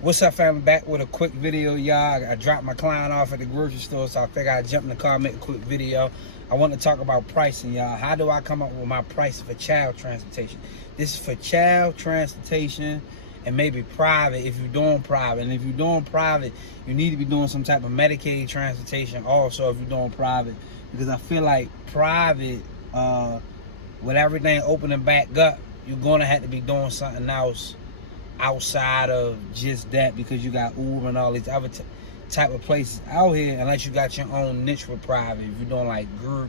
What's up, family? Back with a quick video, y'all. I dropped my client off at the grocery store, so I figured I'd jump in the car and make a quick video. I want to talk about pricing, y'all. How do I come up with my price for child transportation? This is for child transportation and maybe private if you're doing private. And if you're doing private, you need to be doing some type of Medicaid transportation also if you're doing private. Because I feel like private, with everything opening back up, you're going to have to be doing something else outside of just that, because you got Uber and all these other type of places out here, unless you got your own niche with private. If you're doing like group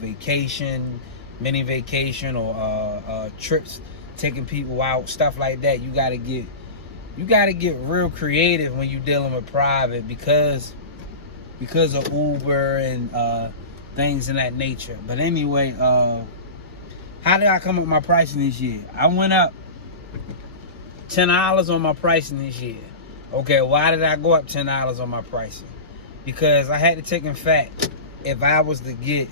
vacation, mini vacation, or trips, taking people out, stuff like that, you gotta get real creative when you're dealing with private, because of Uber and things in that nature. But anyway, how did I come up with my pricing this year? I went up $10 on my pricing this year. Okay, why did I go up $10 on my pricing? Because I had to take in fact, if I was to get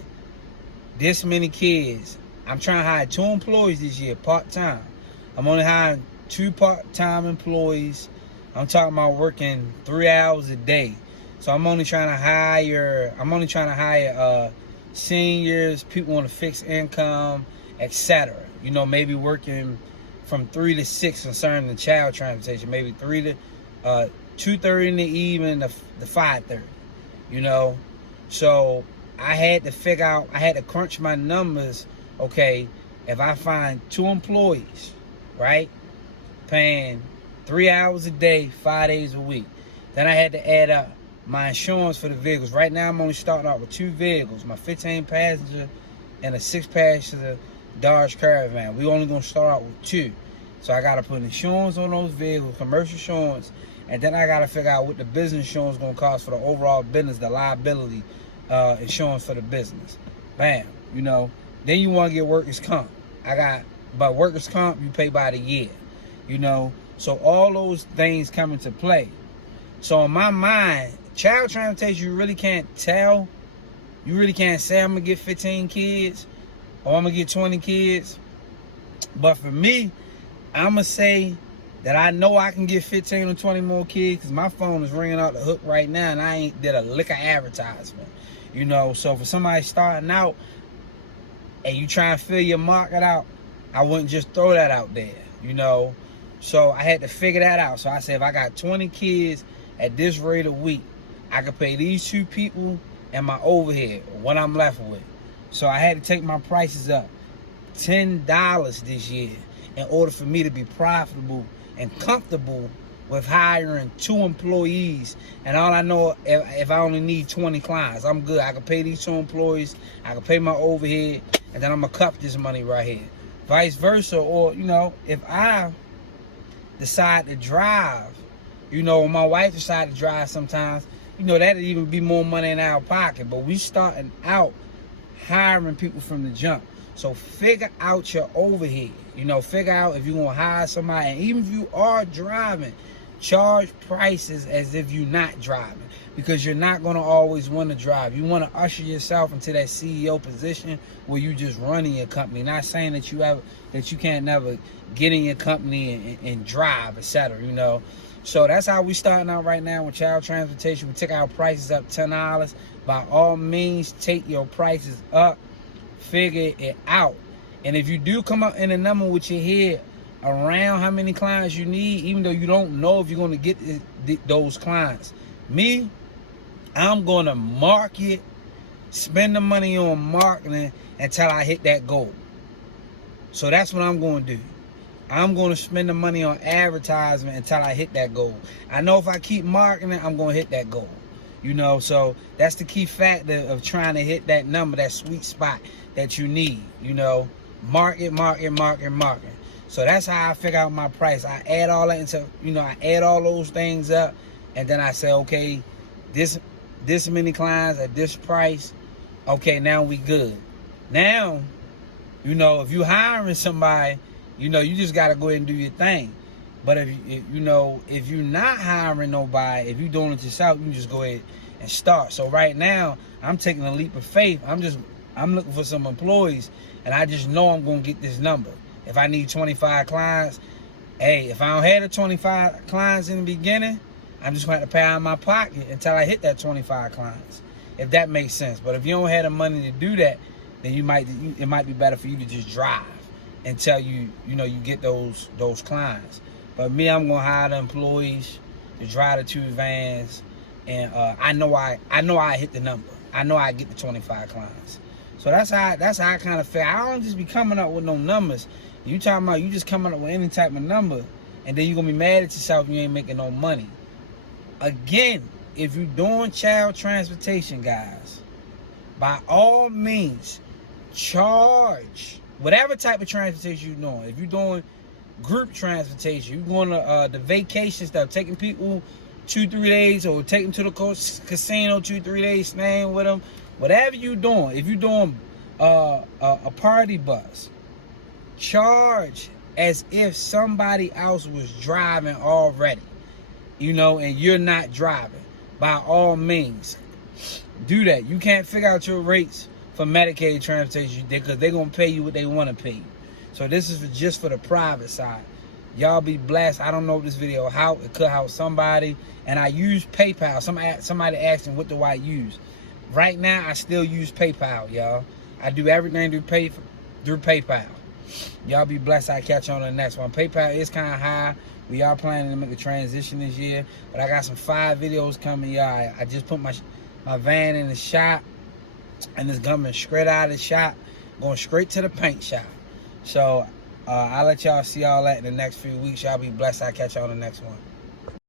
this many kids, I'm trying to hire 2 employees this year, part-time. I'm only hiring 2 part-time employees. I'm talking about working 3 hours a day. So I'm only trying to hire seniors, people on a fixed income, etc. You know, maybe working from 3 to 6 concerning the child transportation, maybe 3 to 2:30 in the evening to 5:30. You know, so I had to crunch my numbers. Okay, if I find 2 employees, right, paying 3 hours a day, 5 days a week, then I had to add up my insurance for the vehicles. Right now, I'm only starting out with 2 vehicles, my 15 passenger and a 6 passenger Dodge Caravan. We only gonna start out with 2. So I gotta put insurance on those vehicles, commercial insurance, and then I gotta figure out what the business insurance gonna cost for the overall business, the liability insurance for the business. Bam, you know. Then you wanna get workers' comp. But workers' comp, you pay by the year, you know. So all those things come into play. So in my mind, child transportation, you really can't tell. You really can't say I'm gonna get 15 kids or I'm gonna get 20 kids. But for me, I'm gonna say that I know I can get 15 or 20 more kids, because my phone is ringing out the hook right now and I ain't did a lick of advertisement. You know, so for somebody starting out and you try and fill your market out, I wouldn't just throw that out there, you know. So I had to figure that out. So I said, if I got 20 kids at this rate a week, I could pay these 2 people and my overhead, what I'm left with. So I had to take my prices up $10 this year in order for me to be profitable and comfortable with hiring 2 employees. And all I know, if I only need 20 clients, I'm good. I can pay these 2 employees, I can pay my overhead, and then I'm gonna cup this money right here. Vice versa, or you know, if I decide to drive, you know, my wife decide to drive sometimes, you know, that'd even be more money in our pocket. But we starting out hiring people from the jump. So figure out your overhead. You know, figure out if you're going to hire somebody. And even if you are driving, charge prices as if you're not driving. Because you're not going to always want to drive. You want to usher yourself into that CEO position where you just running your company. Not saying that you can't never get in your company and drive, etc. You know. So that's how we starting out right now with child transportation. We took our prices up $10. By all means, take your prices up. Figure it out. And if you do come up in a number with your head around how many clients you need, even though you don't know if you're going to get those clients, me, I'm going to market, spend the money on marketing until I hit that goal. So that's what I'm going to do. I'm going to spend the money on advertisement until I hit that goal. I know if I keep marketing, I'm going to hit that goal. You know, so that's the key factor of trying to hit that number, that sweet spot that you need. You know, market. So that's how I figure out my price. I add all that into, you know, I add all those things up, and then I say, okay, this many clients at this price. Okay, now we good. Now, you know, if you hiring somebody, you know, you just got to go ahead and do your thing. But if you're not hiring nobody, if you're doing it yourself, you can just go ahead and start. So right now, I'm taking a leap of faith. I'm looking for some employees, and I just know I'm going to get this number. If I need 25 clients, Hey, if I don't have the 25 clients in the beginning, I'm just going to have to pay out of my pocket until I hit that 25 clients, if that makes sense. But if you don't have the money to do that, then it might be better for you to just drive until you get those clients. But me, I'm gonna hire the employees to drive the 2 vans, and I know I hit the number. I know I get the 25 clients. So that's how I kind of feel. I don't just be coming up with no numbers. You talking about you just coming up with any type of number, and then you're gonna be mad at yourself if you ain't making no money. Again, if you're doing child transportation, guys, by all means, charge whatever type of transportation you're doing. If you're doing group transportation, you're going to the vacation stuff, taking people 2-3 days, or take them to the casino 2-3 days, staying with them, whatever you're doing. If you're doing a party bus, charge as if somebody else was driving already, and you're not driving. By all means, do that. You can't figure out your rates for Medicaid transportation because they're going to pay you what they want to pay you. So this is just for the private side. Y'all be blessed. I don't know if this video it could help somebody. And I use PayPal. Somebody asked me, what do I use? Right now, I still use PayPal, y'all. I do everything through PayPal. Y'all be blessed. I'll catch you on the next one. PayPal is kind of high. We are planning to make a transition this year. But I got some 5 videos coming, y'all. I just put my van in the shop, and it's coming straight out of the shop, going straight to the paint shop. So I'll let y'all see all that in the next few weeks. Y'all be blessed. I'll catch y'all on the next one.